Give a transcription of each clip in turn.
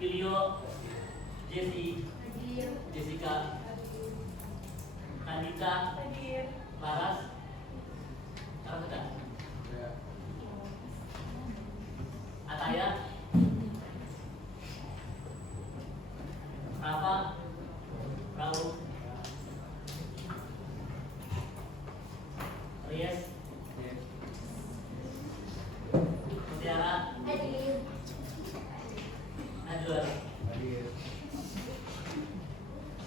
Filio, Jesse, Jessica, Kandika, Laras, sudah. Ataya, Rafa, Raul, Ries, Mutiara, Najwa,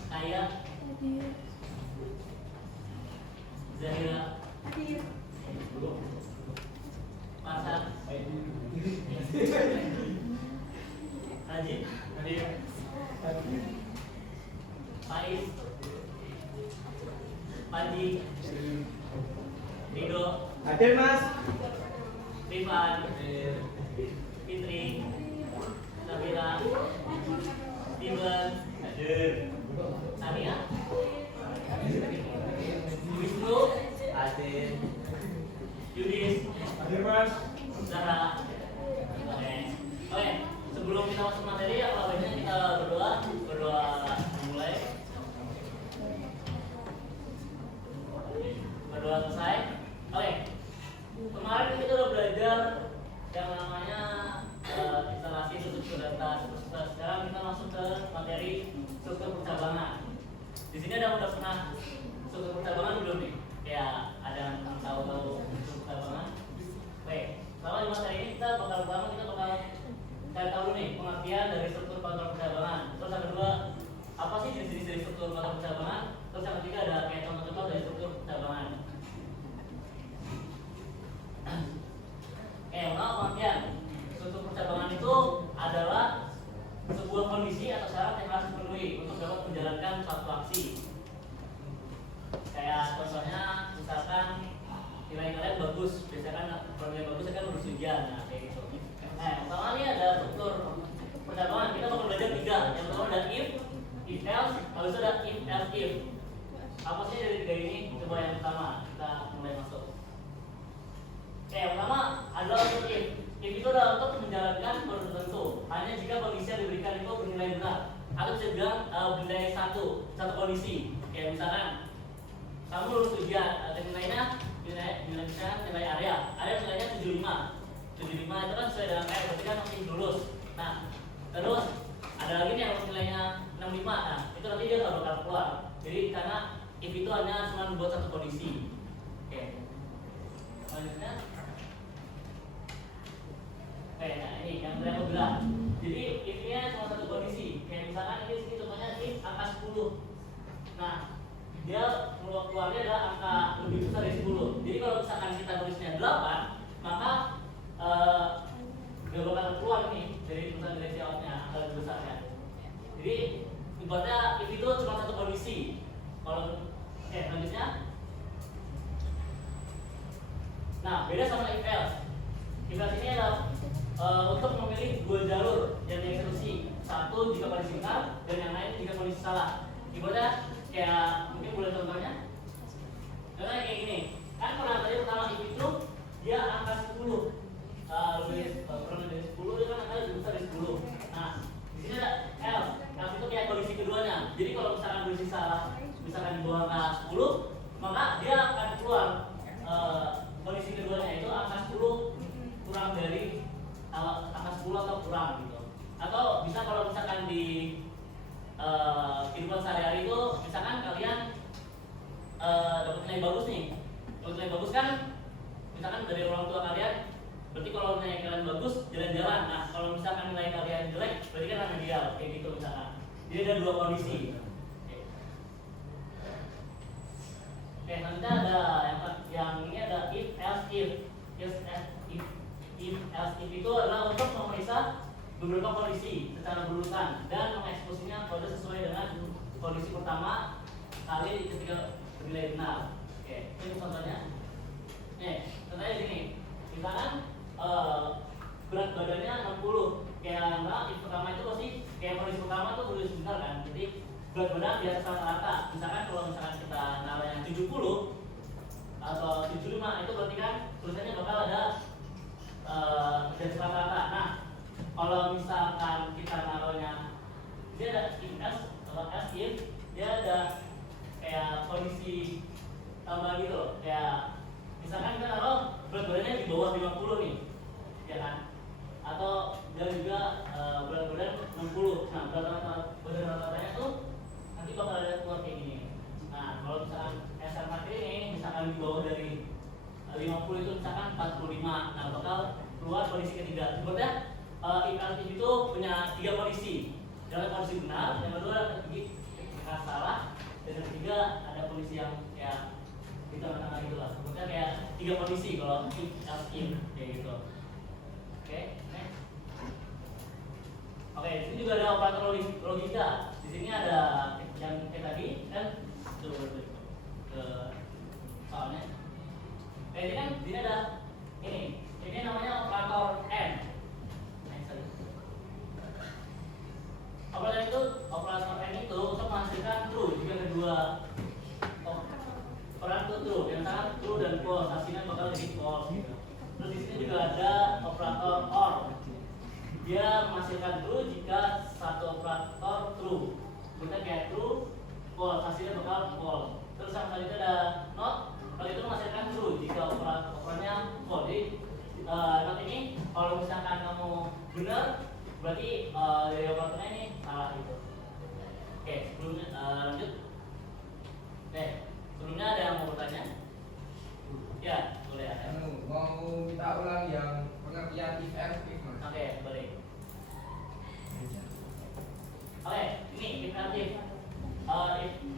Kaya, Zahira, Marsa, Rajib, Faiz, Panji, Rido, Hadir Mas. Rifan, Fitri, Nabila, Steven, Tania, Wisnu, Hadir. Yudis, Hadir Mas. Zara. Oke, sebelum kita masuk materi, apa baiknya kita berdoa mulai. Berdoa selesai. Oke, kemarin kita udah belajar yang namanya instalasi struktur data. Sekarang kita masuk ke materi struktur percabangan. Di sini ada udah pernah struktur percabangan belum nih? Ya, ada yang tahu struktur percabangan. Oke, selama di materi ini kita bakal cari tahu nih pengertian dari struktur kontrol percabangan. Terus yang kedua, apa sih jenis-jenis dari struktur kontrol percabangan? Terus yang ketiga ada kayak contoh-contoh dari struktur percabangan. Yang pertama pengertian struktur percabangan itu adalah sebuah kondisi atau syarat yang harus dipenuhi untuk dapat menjalankan suatu aksi. Kayak contohnya misalkan nilai kalian bagus, biasanya kan kalau nilai bagus kan lulus ujian, nah kayak gitu. Yang pertama ini ada struktur percabangan. Kita bakal belajar 3. Yang pertama ada if else, habis itu ada if else if. Apa sih dari 3 ini? Coba yang pertama kita mulai masuk. Yang pertama adalah untuk if. If itu adalah untuk menjalankan kondisi tertentu. Hanya jika kondisi yang diberikan itu bernilai benar. Atau bisa dibilang bernilai satu kondisi. Kayak misalkan kamu lulus ujian, nilainya nilai area nilainya 75 itu kan sesuai dengan area, berarti kan masih lulus. Nah, terus ada lagi nih yang nilainya 65, nah itu nanti dia nggak bakal keluar. Jadi karena if itu hanya cuma buat satu kondisi. Oke, selanjutnya nah ini yang tadi aku bilang. Jadi if-nya cuma satu kondisi. Kayak misalkan ini contohnya if angka 10. Nah, dia keluarnya adalah angka lebih besar dari 10. Jadi kalau misalkan kita tulisnya 8, maka nggak bakal keluar nih dari tulisan dari outnya angka lebih besarnya. Jadi ibaratnya if itu cuma satu kondisi. Kalau selanjutnya, nah beda sama if else. If else ini adalah untuk memilih 2 jalur yang dieksekusi. Satu jika kondisi benar dan yang lain jika kondisi salah. Ibaratnya kayak mungkin boleh contohnya. Contohnya kayak gini. Kan pernah tadi pertama if itu dia angka 10. Kurang dari 10 itu kan angka lebih besar dari 10. Nah, di sini ada else. Else itu kayak kondisi keduanya. Jadi kalau misalkan kondisi salah, misalkan di bawah angka 10, maka dia akan keluar kondisi keduanya itu angka 10 kurang dari angka 10 atau kurang gitu. Atau bisa kalau misalkan di kehidupan sehari-hari itu misalkan kalian dapat nilai bagus nih. Dapat nilai bagus kan misalkan dari orang tua kalian, berarti kalau nilai kalian bagus jalan-jalan. Nah, kalau misalkan nilai kalian jelek berarti kan remedial kayak gitu misalkan. Jadi ada 2 kondisi. Oke, nanti ada yang ini ada if else if. If else if itu adalah untuk memeriksa beberapa kondisi secara berurutan dan mengeksekusinya pada sesuai dengan kondisi pertama kali ketika bernilai benar. Oke, ini contohnya. Contohnya gini. Misalkan berat badannya 60. Kayak if pertama itu pasti kayak kondisi pertama tuh tulis benar kan. Jadi berat badan di atas rata-rata. Misalkan kalau misalkan kita naruhnya 70 atau 75 itu berarti kan tulisannya bakal ada di atas rata-rata. Nah, kalau misalkan kita naruhnya dalam kondisi benar, yang kedua ketika salah, dan yang ketiga ada kondisi yang kayak di tengah-tengah gitu lah. Maksudnya kayak 3 kondisi kalau if, else, if kayak gitu. Oke, next. Oke, di sini juga ada operator logika. Di sini ada yang kayak tadi kan tuh ke soalnya. Ini kan di sini ada ini namanya operator AND. Operator AND itu untuk menghasilkan true jika kedua orang itu true, yang antara true dan false, hasilnya bakal jadi false gitu. Terus di sini juga ada operator OR. Dia menghasilkan true jika satu operator true. Kemudian kayak true, false, hasilnya bakal false. Terus yang tadi itu ada not, kalau itu menghasilkan true jika operannya false. Jadi not ini kalau misalkan kamu benar, berarti dari operatornya ini salah gitu. Oke, sebelumnya lanjut. Sebelumnya ada yang mau bertanya? Ya, boleh ada. Mau minta ulang yang pengertian if and if, Mas. Oke, boleh. Oke, ini if and if.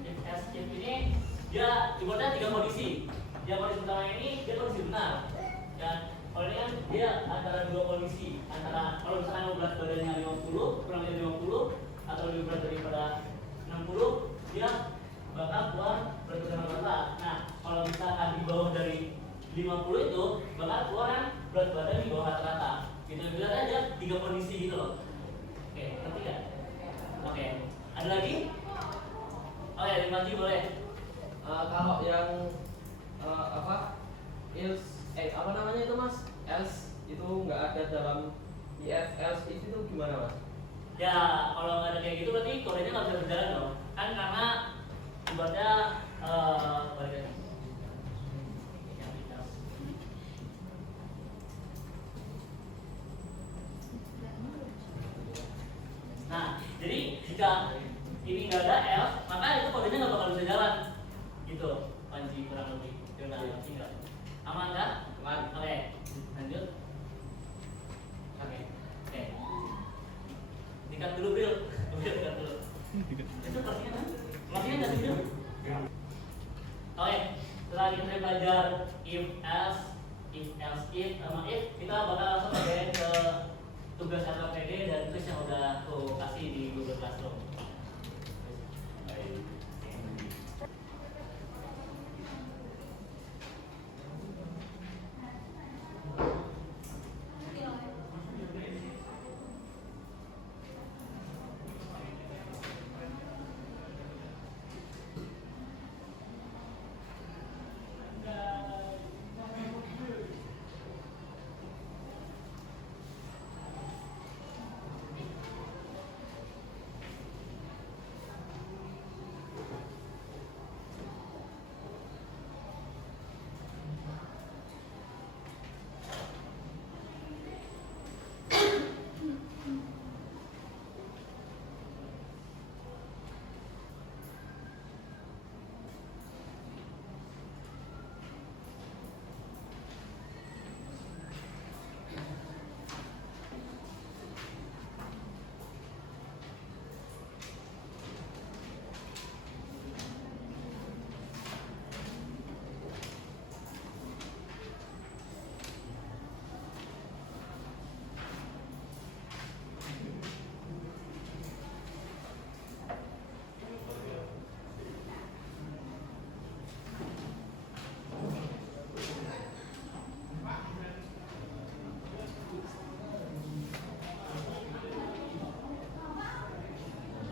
If as if ini dia dibuatnya 3 kondisi. Yang kondisi pertama ini dia kondisi benar. Dan kalau ini kan dia antara 2 kondisi, antara kalau misalkan berat badannya 50, kurang dari 50 atau lebih berat daripada 60, dia bakal keluar berat badan rata. Nah, kalau misalkan di bawah dari 50 itu bakal keluar berat badan di bawah rata-rata. Gitu bilang aja 3 kondisi gitu loh. Oke, ngerti nggak? Oke, ada lagi? Oke, Dimanji boleh. Kalau yang apa namanya itu Mas? Else itu nggak ada dalam if else if itu gimana Mas? Ya, kalau nggak ada kayak gitu berarti kodenya nggak bisa berjalan dong. Kan karena ibaratnya balik lagi. Nah, jadi jika ini nggak ada else, maka itu kodenya nggak bakal bisa jalan. Gitu, Panji kurang lebih. Udah ngerti nggak? Aman kan? Aman. Oke, lanjut. Oke. Dikat dulu Bil. Dikat dulu. Itu pastinya nggak sih Bil? Oke, setelah kita belajar if else, if sama if, kita bakal langsung ke tugas LKPD dan quiz yang udah aku kasih di Google Classroom.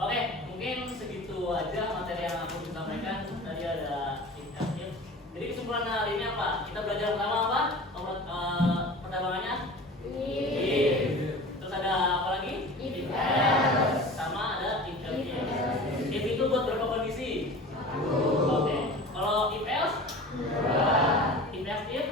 Oke, mungkin segitu aja materi yang aku bisa sampaikan. Tadi ada if. Jadi kesimpulan hari ini apa? Kita belajar pertama apa? Pertambangannya? If. Terus ada apa lagi? If else. Sama ada if else. If itu buat berapa kondisi? Oke. Kalau if else? If else if?